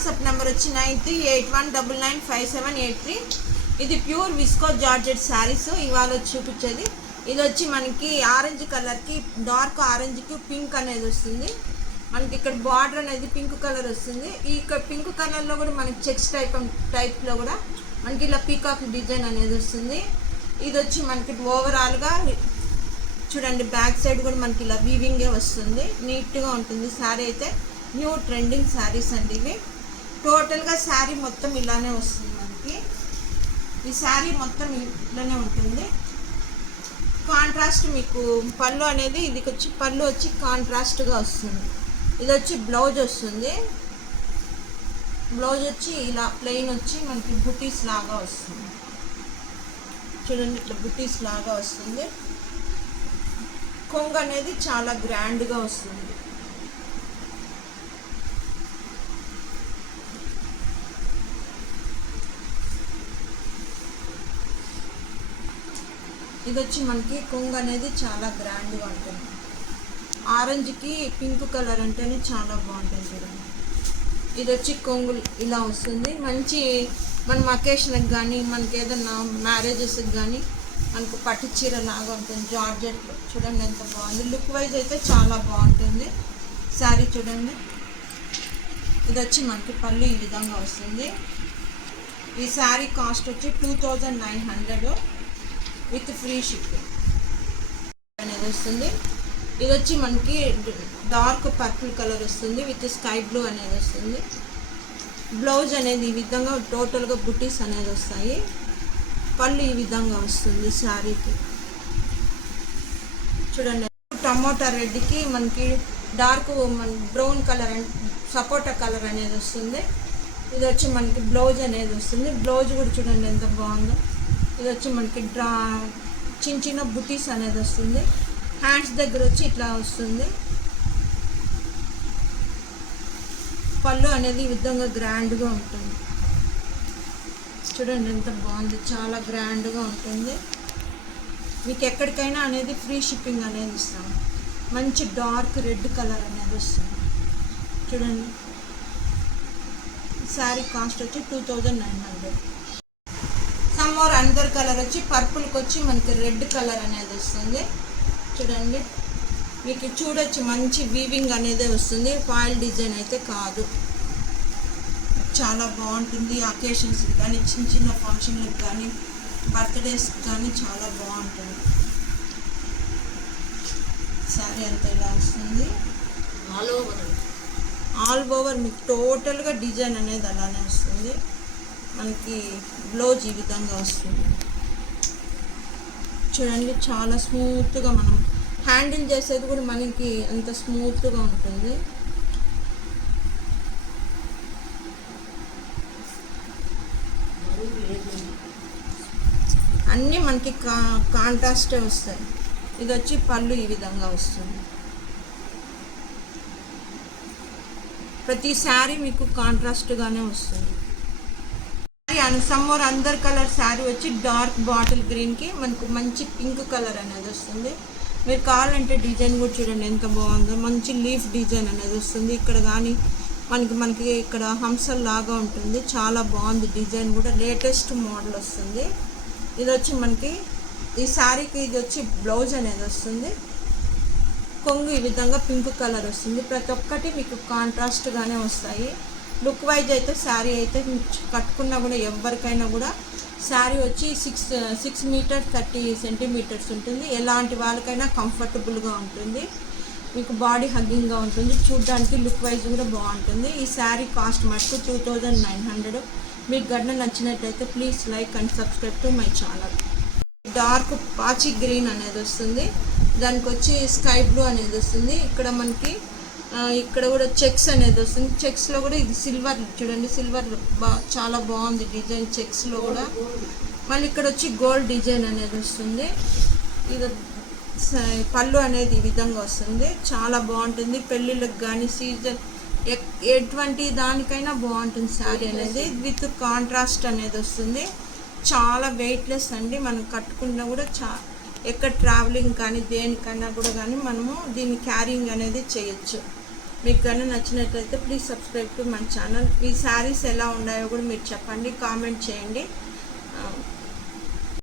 WhatsApp number వచ్చి 9381995783. ఇది pure visco georgette saris ఇవాళ చూపించేది. ఇది వచ్చి మనకి ఆరెంజ్ కలర్కి డార్క్ ఆరెంజ్కి పింక్ అనేది వస్తుంది. మనకి ఇక్కడ బార్డర్ అనేది పింక్ కలర్ వస్తుంది. ఈ పింక్ కలర్లో కూడా మనకి చెక్స్ టైప్లో కూడా మనకి ఇలా పీకాక్ డిజైన్ అనేది వస్తుంది. ఇది వచ్చి మనకి ఓవరాల్గా చూడండి, బ్యాక్ సైడ్ కూడా మనకి ఇలా వీవింగే వస్తుంది. నీట్గా ఉంటుంది శారీ అయితే. న్యూ ట్రెండింగ్ శారీస్ అండి ఇవి. టోటల్గా శారీ మొత్తం ఇలానే వస్తుంది మనకి. ఈ శారీ మొత్తం ఇలానే ఉంటుంది. కాంట్రాస్ట్ మీకు పళ్ళు అనేది ఇది వచ్చి పళ్ళు వచ్చి కాంట్రాస్ట్గా వస్తుంది. ఇది వచ్చి బ్లౌజ్ వస్తుంది. బ్లౌజ్ వచ్చి ఇలా ప్లెయిన్ వచ్చి మనకి బుటీస్ లాగా వస్తుంది. చూడండి, ఇట్లా బుటీస్ లాగా వస్తుంది. కొంగు అనేది చాలా గ్రాండ్గా వస్తుంది. ఇది వచ్చి మనకి కొంగు అనేది చాలా గ్రాండ్గా ఉంటుంది. ఆరెంజ్కి పింక్ కలర్ అంటేనే చాలా బాగుంటుంది చూడండి. ఇది వచ్చి కొంగు ఇలా వస్తుంది. మంచి మనం అకేషన్కి కానీ మనకి ఏదన్నా మ్యారేజెస్కి కానీ మనకు పట్టు చీర లాగా ఉంటుంది జార్జెట్లో. చూడండి ఎంత బాగుంది. లుక్ వైజ్ అయితే చాలా బాగుంటుంది శారీ. చూడండి, ఇది వచ్చి మనకి పళ్ళు ఈ విధంగా వస్తుంది. ఈ శారీ కాస్ట్ వచ్చి 2900 విత్ ఫ్రీ షిప్పింగ్ అనేది వస్తుంది. ఇది వచ్చి మనకి డార్క్ పర్పుల్ కలర్ వస్తుంది విత్ స్కై బ్లూ అనేది వస్తుంది. బ్లౌజ్ అనేది ఈ విధంగా టోటల్గా బుటీస్ అనేది వస్తాయి. పళ్ళు ఈ విధంగా వస్తుంది శారీకి. చూడండి, టమోటా రెడ్కి మనకి డార్క్ బ్రౌన్ కలర్ సపోటా కలర్ అనేది వస్తుంది. ఇది వచ్చి మనకి బ్లౌజ్ అనేది వస్తుంది. బ్లౌజ్ కూడా చూడండి ఎంత బాగుందో. ఇది వచ్చి మనకి చిన్న చిన్న బుటీస్ అనేది వస్తుంది. హ్యాండ్స్ దగ్గర వచ్చి ఇట్లా వస్తుంది. పళ్ళు అనేది ఈ విధంగా గ్రాండ్గా ఉంటుంది. చూడండి ఎంత బాగుంది, చాలా గ్రాండ్గా ఉంటుంది. మీకు ఎక్కడికైనా అనేది ఫ్రీ షిప్పింగ్ అనేది ఇస్తాము. మంచి డార్క్ రెడ్ కలర్ అనేది వస్తుంది. చూడండి, శారీ కాస్ట్ వచ్చి 2900. సమ్ మోర్ అనదర్ కలర్ వచ్చి పర్పుల్కి వచ్చి మనకి రెడ్ కలర్ అనేది వస్తుంది. చూడండి, మీకు చూడొచ్చు మంచి వీవింగ్ అనేది వస్తుంది. ఫాయిల్ డిజైన్ అయితే కాదు. చాలా బాగుంటుంది. అకేషన్స్కి కానీ చిన్న చిన్న ఫంక్షన్లకు కానీ బర్త్డేస్కి కానీ చాలా బాగుంటుంది. శారీ అంతా ఇలా వస్తుంది. ఆల్ ఓవర్ మీకు టోటల్గా డిజైన్ అనేది అలానే వస్తుంది. మనకి బ్లౌజ్ ఈ విధంగా వస్తుంది. చూడండి, చాలా స్మూత్గా మనం హ్యాండిల్ చేసేది కూడా మనకి అంత స్మూత్గా ఉంటుంది. అన్నీ మనకి కాంట్రాస్టే వస్తాయి. ఇది వచ్చి పళ్ళు ఈ విధంగా వస్తుంది. ప్రతి శారీ మీకు కాంట్రాస్ట్గానే వస్తుంది. సమ్ మోర్ అందర్ కలర్ శారీ వచ్చి డార్క్ బాటిల్ గ్రీన్కి మనకు మంచి పింక్ కలర్ అనేది వస్తుంది. మీరు కావాలంటే డిజైన్ కూడా చూడండి ఎంత బాగుందో. మంచి లీఫ్ డిజైన్ అనేది వస్తుంది. ఇక్కడ కానీ మనకి ఇక్కడ హంసల్ లాగా ఉంటుంది. చాలా బాగుంది డిజైన్ కూడా. లేటెస్ట్ మోడల్ వస్తుంది. ఇది వచ్చి మనకి ఈ శారీకి ఇది వచ్చి బ్లౌజ్ అనేది వస్తుంది. కొంగు ఈ విధంగా పింక్ కలర్ వస్తుంది. ప్రతి ఒక్కటి మీకు కాంట్రాస్ట్గానే వస్తాయి. లుక్ వైజ్ అయితే శారీ అయితే కట్టుకున్నా కూడా ఎవరికైనా కూడా శారీ వచ్చి 6 మీటర్ 30 సెంటీమీటర్స్ ఉంటుంది. ఎలాంటి వాళ్ళకైనా కంఫర్టబుల్గా ఉంటుంది. మీకు బాడీ హగ్గింగ్గా ఉంటుంది. చూడడానికి లుక్ వైజ్ కూడా బాగుంటుంది. ఈ శారీ కాస్ట్ మటుకు 2900. మీకు గడ్డ నచ్చినట్టయితే please like and subscribe to my channel. Dark పాచి గ్రీన్ అనేది వస్తుంది. దానికి వచ్చి స్కై బ్లూ అనేది వస్తుంది. ఇక్కడ మనకి ఇక్కడ కూడా చెక్స్ అనేది వస్తుంది. చెక్స్లో కూడా ఇది సిల్వర్. చూడండి, సిల్వర్ చాలా బాగుంది డిజైన్ చెక్స్లో కూడా. మళ్ళీ ఇక్కడ వచ్చి గోల్డ్ డిజైన్ అనేది వస్తుంది. ఇది పళ్ళు అనేది ఈ విధంగా వస్తుంది. చాలా బాగుంటుంది. పెళ్ళిళ్ళకి కానీ సీజన్ ఎటువంటి దానికైనా బాగుంటుంది శారీ అనేది. విత్ కాంట్రాస్ట్ అనేది వస్తుంది. చాలా వెయిట్లెస్ అండి. మనం కట్టుకున్నా కూడా ఎక్కడ ట్రావెలింగ్ కానీ దేనికైనా కూడా కానీ మనము దీన్ని క్యారింగ్ అనేది చేయొచ్చు. మీకు కన్నా నచ్చినట్లయితే please subscribe to my channel. ఈ శారీస్ ఎలా ఉన్నాయో కూడా మీరు చెప్పండి, కామెంట్ చేయండి.